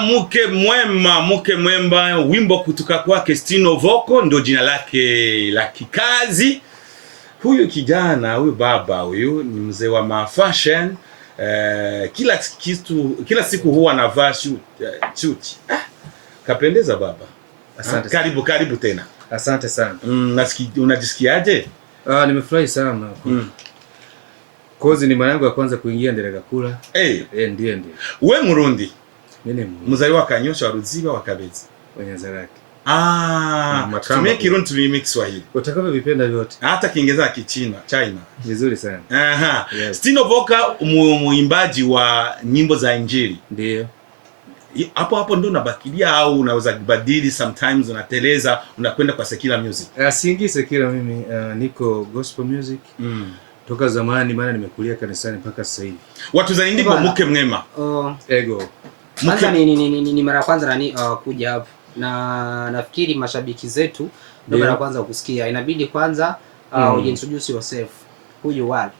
Mke Mwema, wimbo kutoka kwake Stino Voko, ndo jina lake la kikazi. Huyu kijana, huyu baba, huyu ni mzee wa mafashion. Kila siku huwa anavaa chuti. Kapendeza baba. Asante. Karibu tena. Asante sana. Unajisikiaje? Nimefurahi sana. Kozi ni mara yangu ya kwanza kuingia Nderegakura. Ndiye. We Murundi? Mimi Murundi. Muzaliwa Kanyosha wa Ruziba wa Kabezi. Wanyanzarake. Tumie Kirundi tumie Kiswahili. Utakavyo vipenda vyote. Hata Kiingereza Kichina, China. Vizuri sana. Yes. Stino Voko muimbaji wa nyimbo za Injili. Ndio. Hapo ndo unabakilia au unaweza kubadili, sometimes unateleza unakwenda kwa secular music? Siingi secular mimi, niko gospel music. Toka zamani, maana nimekulia kanisani mpaka sasa hivi. Watu za ndimbo Mke Mwema. Ego. Kwanza ni mara kwanza kuja hapo. Na nafikiri mashabiki zetu ndio mara kwanza kusikia. Inabidi kwanza ujiintroduce yourself. Who you are?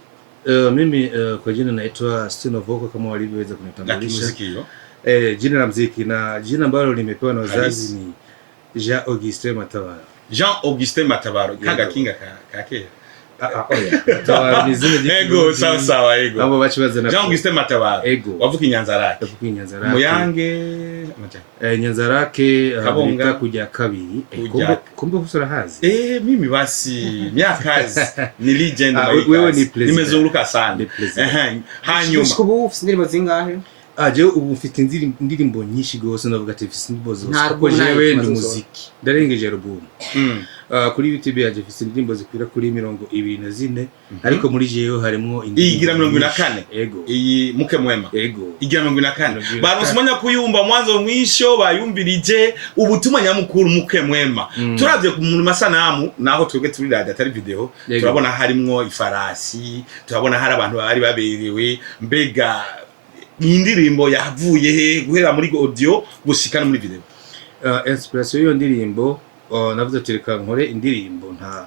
Mimi kwa jina naitwa Stino Voko kama walivyoweza kunitambulisha. Muziki hiyo. Jina la muziki na jina ambalo nimepewa na wazazi ni Jean-Augustin Matabaro. Jean-Augustin Matabaro. Kanga kinga kake. Matabaro ni zile ego sawa ego. Abo bachibaza na Jean-Augustin Matabaro. Ego. Wavuki Nyanzarake. Muyange Nyanzarake Kabonga kuja kabiri. Kumbe kusura hazi. Mimi basi miakazi ni legend wewe ni president. Nimezunguka sana. Hanyuma. Shikubu sindirimbo zingahe? Je ubu mfite indirimbo nyinshi gose navuga ati mfite indirimbo zose kuko jewe ndi muziki ndarengeje album. Kuri YouTube yaje mfite indirimbo zikwira kuri 24 ariko muri jewe harimo igira 24. Ego. Iyi Mke Mwema. Ego. Igira 24. Barusumanya kuyumva mwanzo mwisho bayumvirije ubutumwa nyamukuru Mke Mwema. Turavye ku masanamu naho twebwe turi radio atari video, turabona harimo Ifarasi, turabona hari abantu bari baberewe, mbega indirimbo yavuye he guhera muri audio gushikana muri video? Inspiration yo ndirimbo navuze tereka nkore indirimbo nta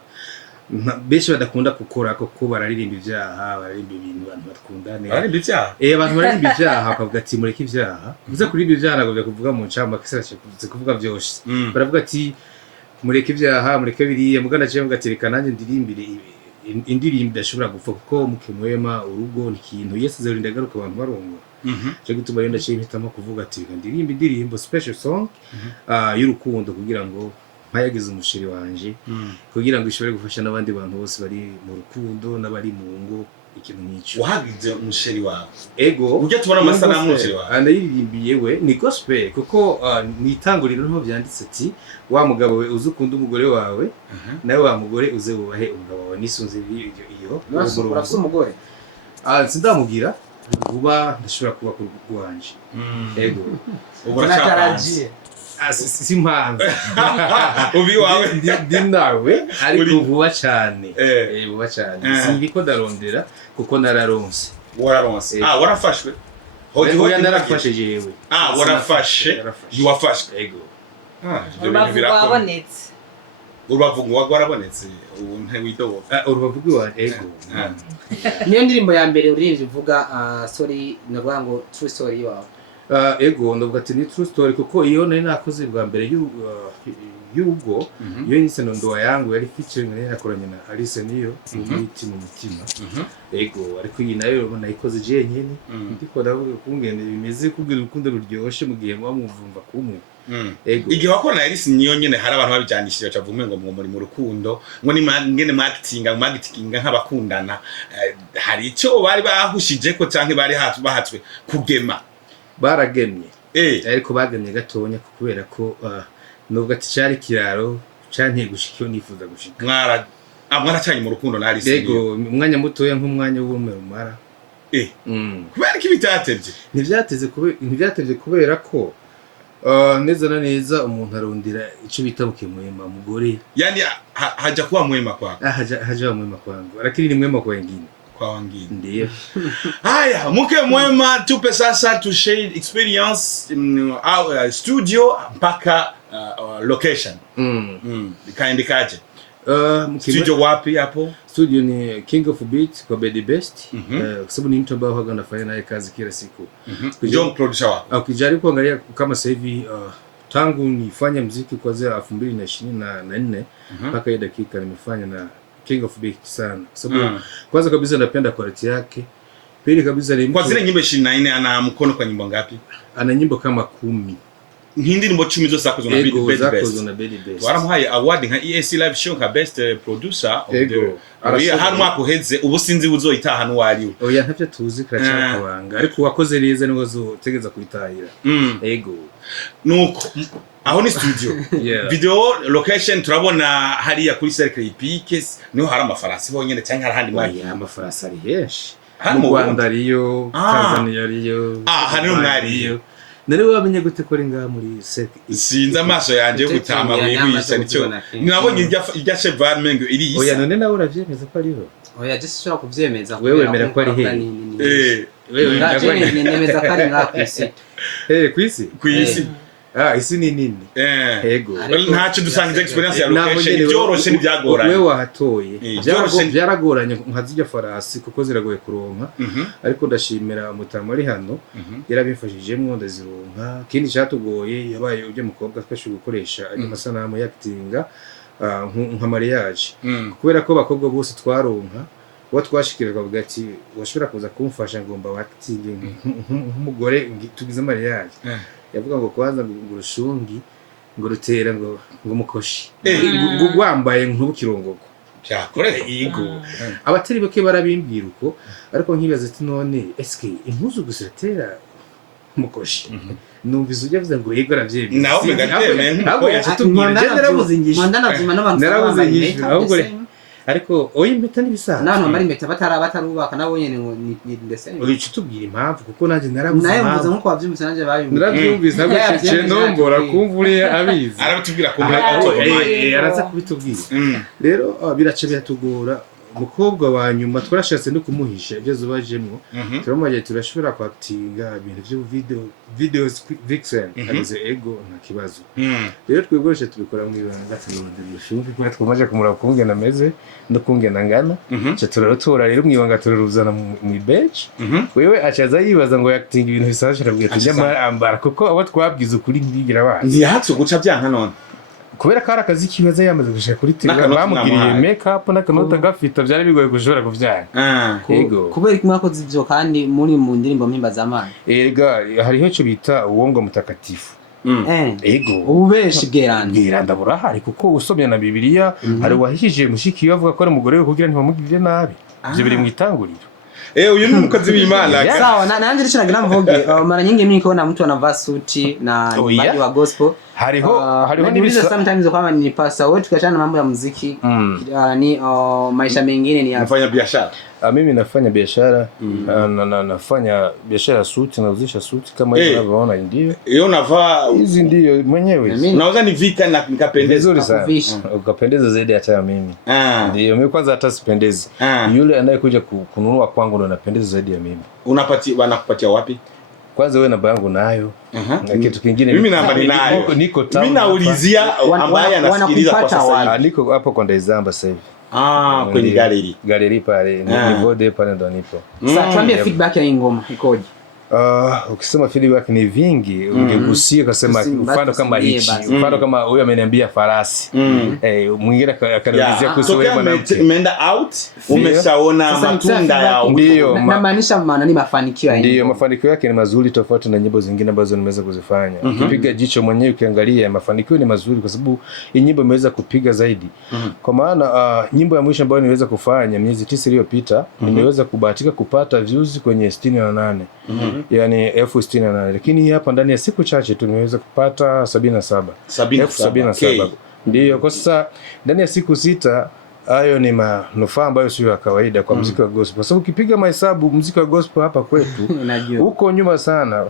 benshi badakunda gukora ko bararirimba ivyaha, baririmba ibintu abantu bakundane. Baririmba ivyaha? Abantu baririmba ivyaha bakavuga ati mureke ivyaha. Uza kuri ivyaha nagomba kuvuga mu ncamba kisashe kuvuga byose. Baravuga ati mureke ivyaha, mureke biriya mugana cyo mvuga tereka nanjye ndirimbire indirimbo idashobora gupfa kuko Mke Mwema urugo ni kintu Yesu azorinda garuka abantu barongo. Cyo gutuma rero ndashimhitamo kuvuga ati ndirimba indirimbo special song y'urukundo kugira ngo mpayagize umushiri wanje kugira ngo ishobore gufasha n'abandi bantu bose bari mu rukundo n'abari mu ngo ikintu nk'icyo. Wahagize umushiri wawe? Ego. Ujya tubona amasanamu umushiri wawe? Anayiririmbiye we ni gospel kuko ni itanguriro niho byanditse ati wa mugabo we uzukunda umugore wawe nawe wa mugore uze wubahe umugabo wawe nisunze iyo. Urafite umugore? Sindamugira vuba ndashobora kuba ku rwanje. Ego. Uburacyaragiye. Simpanze. Ubi wawe nawe ariko vuba cyane. Vuba cyane. Sindiko darondera kuko nararonse. Wararonse. Warafashwe. Hoya narafashe jewe. Warafashe. Yuwafashwe. Ego. Wabonetse. Urubavu warabonetse ntewidobo. Urubavu wa ego. Niyo ndirimbo ya mbere uririmbye uvuga story navuga ngo true story yawe. Ego ndavuga ati ni true story kuko iyo nari nakoze bwa mbere y'urugo iyo ni ndo yangu yari featuring nakoranye na Alice niyo n'imiti mu mutima. Ego ariko iyi nayo nayikoze je nyene ndiko ndavuga kungende bimeze kubwira urukundo ruryoshe mu gihe mwamuvumva kumwe. Ego igihe wakora Alice niyo nyene hari abantu babijyanishije bacavume ngo muri mu rukundo ngo ni ngene marketing nk'abakundana, hari icyo bari bahushije ko canke bari bahatswe kugema? Baragemye ariko bagemye gatonya kubera ko nubwo ati cyari kiraro cyantiye gushika nifuza gushika. Mwaracanye mu rukundo na Alice? Ego umwanya mutoya nk'umwanya w'umwe rumara. Kubera ki bitatevye? Ntivyatevye kubera ko neza na neza umuntu arondera ico bita Mke Mwema mugore. Yani haja kuwa mwema kwako? Haja mwema kwangu lakini ni mwema kwa wengine. Kwa wengine. Ndiyo. Haya, Mke Mwema tupe sasa to share experience studio mpaka location. Ikaendekaje? Studio wapi hapo? Studio ni King of Beat kwa Bedi Best. Kwa sababu ni mtu ambaye huwa anafanya naye kazi kila siku. Ndio producer wako. Ukijaribu kuangalia kama sasa hivi tangu nifanye muziki kuanzia 2024 mpaka hii dakika nimefanya na King of Beat sana. Kwa sababu kwanza kabisa napenda quality yake. Pili kabisa ni kwa zile nyimbo 24 ana mkono kwa nyimbo ngapi? Ana nyimbo kama 10. Hindi nyimbo 10 zo zako zona Bedi Best. Waramuhaye award nka EAC live show nka best producer of the hano akoheze ubu sinzi uzoyitaha no wariwe. Oya ntavyo tuzi kiracyaka banga ariko wakoze neza niwo zotegeza kwitahira. Ego. Nuko aho ni studio. Video location turabona hariya kuri Cercle Epic niho hari amafarasi bonyene cyangwa hari handi mwari. Amafarasi ari henshi. Mu Rwanda ariyo, Tanzania ariyo. Hari no mwariyo. Nari wamenye gute ko ari ngaha muri Cercle? Sinza amaso yanje gutama wihwisha nicyo. Nabonye irya Cheval Mengo iri isa. Oya none nawe uravyemeza ko ariho. Oya just shaka kuvyemeza. Wewe wemera ko ari he? Wewe nemeza ko ari ngaha kwisi. Kwisi? Kwisi. Isi ni nini? Ego. Ntacyo dusanga experience ya location byoroshe n'ibyagoranye. Wewe wahatoye. Byaragoranye nkazijya farasi kuko ziragoye kuronka. Ariko ndashimira umutama ari hano. Yarabifashijemo ndazironka. Kindi cyatugoye yabaye uje mukobwa twashe gukoresha amasanamu y'actinga nka mariage. Kubera ko bakobwa bose twaronka twashikirwa bavuga ati washobora kuza kumfasha ngomba wactinge nk'umugore tugize mariage. Yavuga ngo kwanza ngo rushungi ngo rutera ngo mukoshi gwambaye nk'ubukirongoko cyakore yego abatari bake barabimbwira uko ariko nkibaza ati none eske impuzu gusatera mukoshi numvize ujya vuze ngo yego aravyemye nawe megatemye ntabwo yatubwira narabuzingisha mandana n'abantu narabuzingisha ahubwo ariko oyi impeta nibisa nano mari impeta batarubaka nabo nyene ngo ni ndese oyi citubwira impamvu kuko nanje narabuze naye mvuze nko kwavyumvise nanje babimbye naravyumvise ntabwo cece nombora kumvuriye abizi arabitubwira kumva araza kubitubwira rero birace byatugora umukobwa wa nyuma twarashatse no kumuhisha ibyo zubajemwo turamaje turashobora kwactinga ibintu byo video vixen agize ego nta kibazo rero twegoshe tubikora mu ibanga gatanu shungi kwa twamaje kumura kungena meze no kungena ngana cyo turarotora rero mu ibanga turaruzana mu bench wewe acaza yibaza ngo yactinga ibintu bisanzwe arabwiye tujya ambara kuko abo twabwiza ukuri ngigira abana ntihatse guca byanka none kubera ko arakazi kibaza yamaze gushaka kuri TV bamugiriye make up n'akanota gafita byari bigoye gushobora kuvyanga yego kubera ko mwakoze ivyo kandi muri mu ndirimbo mpimbaza amana ega hariho cyo bita uwongo mutakatifu ego ubeshi geranda burahari kuko usomye na Bibiliya hari wahishije mushiki yavuga ko ari umugore we kugira ntibamugirire nabi ivyo biri mu itanguriro uyu ni umukozi w'Imana sawa nanje ndishinagira mvuge mara nyingi mimi nikaona mtu anavaa suti na nyimbaji wa gospel hariho ni sometimes kwa ni pastor wetu tukachana mambo ya muziki ni maisha mengine ni nafanya biashara mimi nafanya biashara nafanya biashara suti nauzisha suti kama hivi unavyoona ndio hiyo unavaa hizi ndio mwenyewe unauza ni vika na nikapendeza vizuri sana ukapendeza zaidi hata mimi ndio mimi kwanza hata sipendezi yule anayekuja kununua kwangu ndo anapendeza zaidi ya mimi wanakupatia wapi kwanza wewe namba yangu nayo na kitu kingine mimi namba ninayo niko town mimi naulizia ambaye anasikiliza kwa sasa niko hapo kwa Ndezamba sasa hivi kwenye galeri pale ni vode pale ndo nipo sasa tuambie feedback ya ngoma ikoje ukisema feedback ni vingi ungegusia ukasema mfano kama hichi mfano kama huyu ameniambia farasi mwingine akaelezea kuhusu wewe bwana umeenda out umeshaona matunda yao ndio namaanisha maana ni mafanikio yake ndio mafanikio yake ni mazuri tofauti na nyimbo zingine ambazo nimeweza kuzifanya ukipiga jicho mwenyewe ukiangalia mafanikio ni mazuri kwa sababu hii nyimbo imeweza kupiga zaidi kwa maana nyimbo ya mwisho ambayo niweza kufanya miezi 9 iliyopita nimeweza kubahatika kupata views kwenye 68 yani 68 lakini hapa ndani ya siku chache tumeweza kupata 77 ndio kwa sasa ndani ya siku 6 hayo ni manufaa ambayo sio ya kawaida kwa muziki wa gospel kwa sababu ukipiga mahesabu muziki wa gospel hapa kwetu huko nyuma sana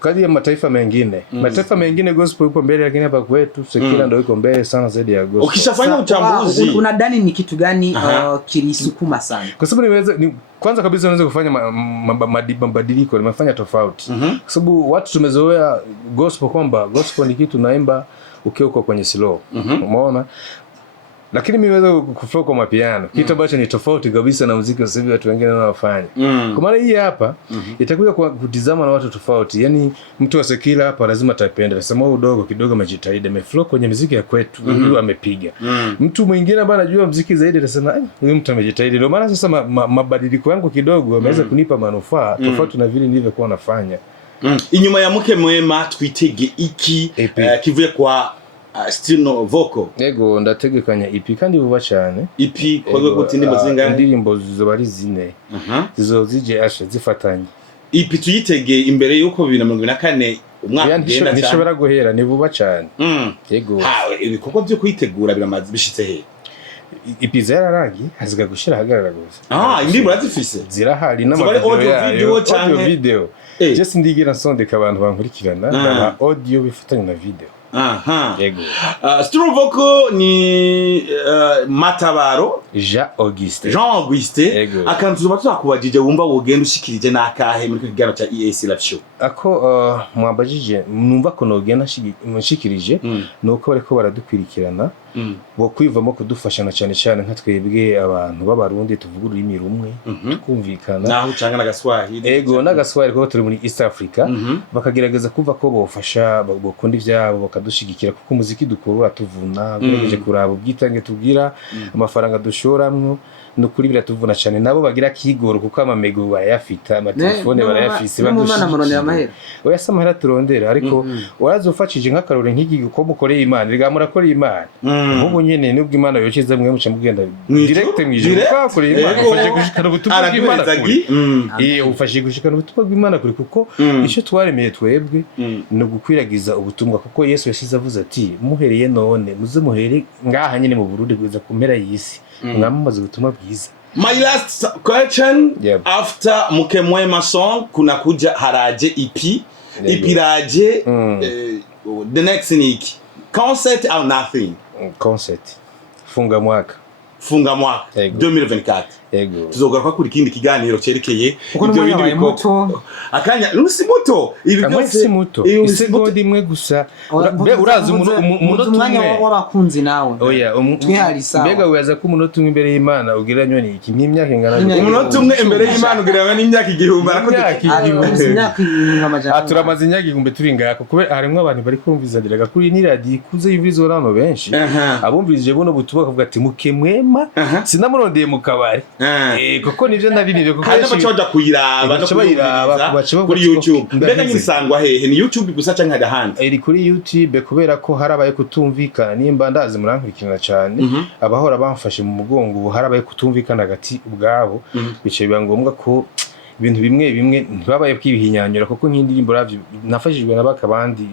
kadri ya mataifa mengine gospel yuko mbele lakini hapa kwetu sekila ndio iko mbele sana zaidi ya gospel ukishafanya uchambuzi unadhani ni kitu gani kilisukuma sana kwa sababu kwanza kabisa unaweza kufanya mabadiliko nimefanya tofauti kwa sababu watu tumezoea gospel kwamba gospel ni kitu naimba ukiwa kwenye slow umeona lakini mimi naweza kuflow kwa mapiano kitu ambacho ni tofauti kabisa na muziki sasa hivi watu wengine wanaofanya. Kwa maana hii hapa itakuwa kwa kutizama na watu tofauti. Yani mtu wa Sekila hapa lazima atapenda. Nasema udogo kidogo amejitahidi ameflow kwenye muziki ya kwetu, huyu amepiga. Mtu mwingine ambaye anajua muziki zaidi atasema huyu mtu amejitahidi. Ndio maana sasa mabadiliko yangu kidogo ameweza kunipa manufaa tofauti na vile nilivyokuwa nafanya. Inyuma ya Muke Mwema Twitege iki kivuye kwa Stino vocal. Yego ndategekanya EP kandi vuba cyane. EP kwa gute ndimo zingahe? Indirimbo zizoba ari 4. Zizozije ashe zifatanye. EP tuyitege imbere yuko 2024 umwaka genda cyane. Nishobora guhera ni vuba cyane. Yego. Ibikorwa byo kwitegura biramaze bishitse he? EP zararangi haziga gushira hagarara gusa. Indirimbo razifise. Zirahari audio video. Just ndigira sondeka abantu bankurikirana na audio bifatanye na video. Yego. Stino vocal ni Matabaro Jean Auguste. Akantu tuba twakubajije wumva wogenda ushikirije nakahe muri kigano cha EAC Live Show. Ako mwambajije numva ko nogenda nshikirije nuko bariko baradukwirikirana bo kwivamo kudufashana cyane cyane nka twebwe abantu b'abarundi tuvuga ururimi rumwe twumvikana naho ucanga n'agaswahili. Ego n'agaswahili ko turi muri East Africa bakagerageza kuva ko bofasha bakunda ivyabo bakadushigikira kuko muziki dukora tuvuna gerageje kuraba ubwitange tugira amafaranga dushoramwo nukuri biratuvuna cyane nabo bagira kigoro kuko amamego barayafita amatelefone barayafise badushikira oya samahera turondera ariko warazofashije nk'akarore nk'igi ko mukoreye Imana rigamura ko Imana nk'ubu nyene nubwo Imana yokiza mwe muce mugenda direct mwijuru kwakoreye Imana ufashe gushikana ubutumwa bw'Imana ufashe gushikana ubutumwa bw'Imana kuri kuko icyo twaremeye twebwe no gukwiragiza ubutumwa kuko Yesu yasize avuze ati muhereye none muze muhere ngaha nyene mu Burundi kuza kumpera y'isi mwamamaza ubutumwa bwiza. My last question after Muke Mwema song kuna kuja haraje EP raje the next week concert or nothing funga mwaka 2024 tuzogaruka kuri kindi kiganiro cerekeye ibyo bindi bikoko akanya nusi muto ibi byose isegonda imwe gusa uraza umunota umwe w'abakunzi nawe oya twihari sawa mbega uyaza ko umunota umwe imbere y'Imana ugereranywa n'iki n'imyaka ingana umunota umwe imbere y'Imana ugereranywa n'imyaka igihumbi turamaze imyaka igihumbi turi ngako kubera harimo abantu bari kumvizandiraga kuri ni radio ikuze yivizwa n'abantu benshi abumvizije bono butuba kavuga ati Muke Mwema sinamurondeye mu kabari kuko nivyo nabirije kuko hari n'abacaja kuyiraba no kuyiraba kuri YouTube mbega nyisangwa hehe ni YouTube gusa canke handi iri kuri YouTube kubera ko harabaye kutumvikana nimba ndazi murankurikirana cyane abahora bamfashe mu mugongo harabaye kutumvikana gati ubwabo bice biba ngombwa ko ibintu bimwe ntibabaye kwibihinyanyura kuko nk'indirimbo ravyo nafashijwe nabakabandi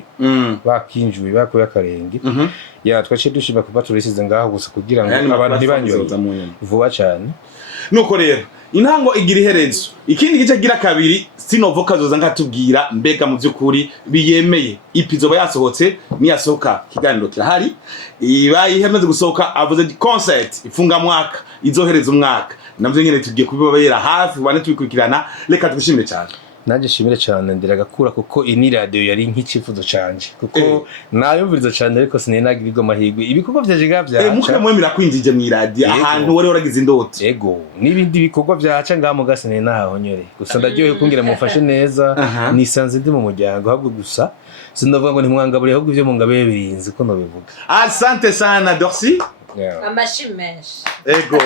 bakinjuye bakoye akarenge twaciye dushima kuva turisize ngaho gusa kugira ngo abantu ntibanyure vuba cyane nuko rero intango igira iherezo ikindi gice gira kabiri Stino vocal zoza ngatubwira mbega mu byukuri biyemeye ipizo yasohotse niyasohoka kiganiro kirahari ihemaze gusohoka avuze concert ifunga mwaka izohereza umwaka navyo nyene tugiye kubibabera hafi bane tubikurikirana reka twishimire cyane naje shimire cyane ndiragakura kuko ini radio yari nk'icifuzo canje kuko nayumviriza cyane ariko sininagirirwa mahigwe ibikorwa byaje gavya Muke Mwema kwinjije mu radio ahantu wari waragize indoto yego nibindi bikorwa byaca ngamo gasene naho nyore gusa ndaryoye kungira mufashe neza nisanze ndi mu muryango ahubwo gusa sinovuga ngo ntimwangabure ahubwo ivyo mu ngabe birinze ko no bivuga asante sana Dorcy amashi menshi ego